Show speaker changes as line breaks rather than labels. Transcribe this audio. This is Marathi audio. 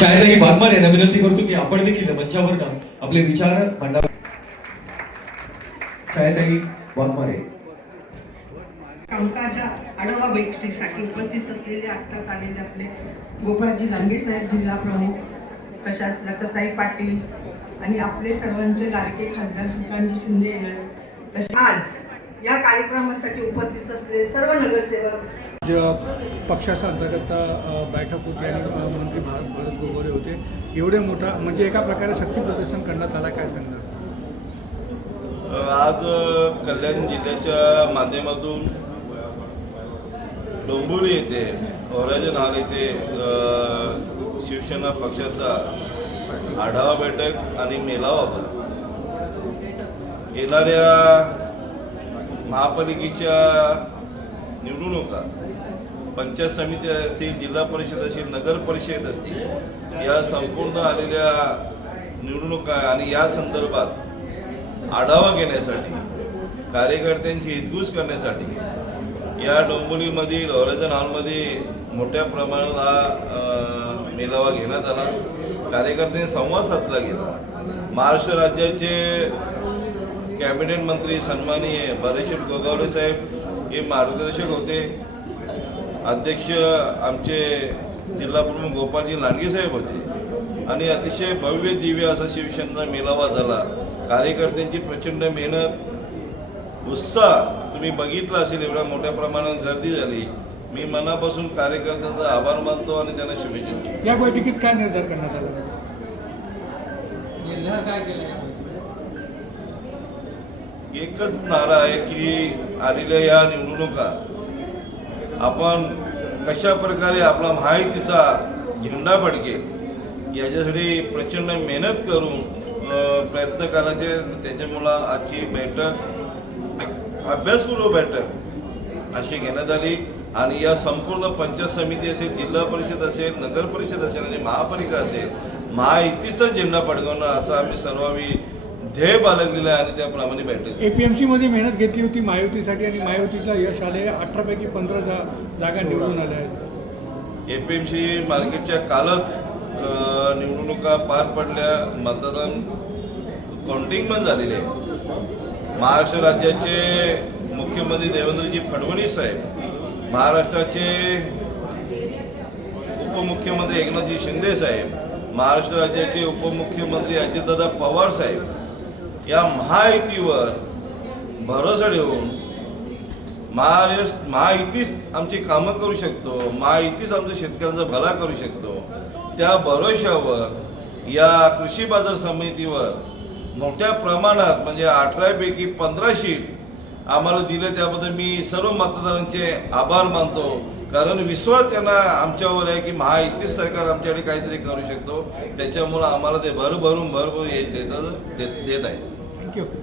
छायाताई वाघमारे यांना विनंती करतो की आपण देखील मंचावर आपले विचार मांडावे छायाताई वाघमारे
कामकाजा आढावा बैठकीसाठी उपस्थित असलेले आत्ताच आलेले आपले गोपाळजी लांडे साहेब जिल्हा प्रमुख तशाच लताताई पाटील आणि आपले सर्वांचे लाडके खासदार श्रीकांतजी शिंदे आज या कार्यक्रमासाठी उपस्थित असलेले सर्व नगरसेवक
ज पक्षाच्या अंतर्गत बैठक होती आणि मंत्री भारत भरत गोगोरे होते. एवढे मोठा म्हणजे एका प्रकारे शक्ती प्रदर्शन करण्यात आला काय सांगणार?
आज कल्याण जिल्ह्याच्या माध्यमातून डोंबिवली येथे औराजन हॉल येथे शिवसेना पक्षाचा आढावा बैठक आणि मेळावा होता. येणाऱ्या महापालिकेच्या निवडणुका पंचायत समिती असतील जिल्हा परिषद असतील नगर परिषद असतील या संपूर्ण आलेल्या निवडणुका आणि या संदर्भात आढावा घेण्यासाठी कार्यकर्त्यांची हितगुज करण्यासाठी या डोंबिवलीमधील ऑरेजन हॉलमध्ये मोठ्या प्रमाणात हा मेळावा घेण्यात आला. कार्यकर्त्यांनी संवाद साधला गेला. महाराष्ट्र राज्याचे कॅबिनेट मंत्री सन्माननीय परेश गोगावले साहेब हे मार्गदर्शक होते. अध्यक्ष आमचे जिल्हा प्रमुख गोपालजी लांडगे साहेब होते. आणि अतिशय भव्य दिव्य असा शिवसेनेचा मेळावा झाला. कार्यकर्त्यांची प्रचंड मेहनत उत्साह तुम्ही बघितला असेल एवढ्या मोठ्या प्रमाणात गर्दी झाली. मी मनापासून कार्यकर्त्यांचा आभार मानतो आणि त्यांना शुभेच्छा देतो.
या बैठकीत काय निर्धार करण्यात आला?
एकच नारा आहे की आलेल्या या निवडणुका आपण कशा प्रकारे आपला महायुतीचा झेंडा पडकेल याच्यासाठी प्रचंड मेहनत करून प्रयत्न करायचे. त्याच्यामुळं आजची बैठक अभ्यासपूर्व बैठक अशी घेण्यात आली. आणि या संपूर्ण पंचायत समिती असेल जिल्हा परिषद असेल नगर परिषद असेल आणि महापालिका असेल महायुतीचा झेंडा फडकवणं असं आम्ही सर्वांनी ध्येय बाळगलेलं आहे आणि त्याप्रमाणे बैठक
एपीएमसी मध्ये मेहनत घेतली होती महायुतीसाठी आणि महायुतीचा यश आले अठरापैकी पंधरा जा जागा निवडून आल्या आहेत.
ए पी एम सी मार्केटच्या कालच निवडणुका पार पडल्या. मतदान काउंटिंग पण झालेले आहे. महाराष्ट्र राज्याचे मुख्यमंत्री देवेंद्रजी फडणवीस साहेब महाराष्ट्राचे उपमुख्यमंत्री एकनाथजी शिंदे साहेब महाराष्ट्र राज्याचे उपमुख्यमंत्री अजितदादा पवार साहेब या महायुतीवर भरोसा ठेवून महाराष्ट्र महायुतीच आमची कामं करू शकतो महायुतीच आमच्या शेतकऱ्यांचा भला करू शकतो. त्या भरोशावर या कृषी बाजार समितीवर मोठ्या प्रमाणात म्हणजे अठरापैकी पंधरा शीट आम्हाला दिले त्याबद्दल मी सर्व मतदारांचे आभार मानतो. कारण विश्वास त्यांना आमच्यावर आहे की महायुतीच सरकार आमच्याकडे काहीतरी करू शकतो. त्याच्यामुळं आम्हाला ते भरभरून भरभरून यश देत देत देत आहे
थँक्यू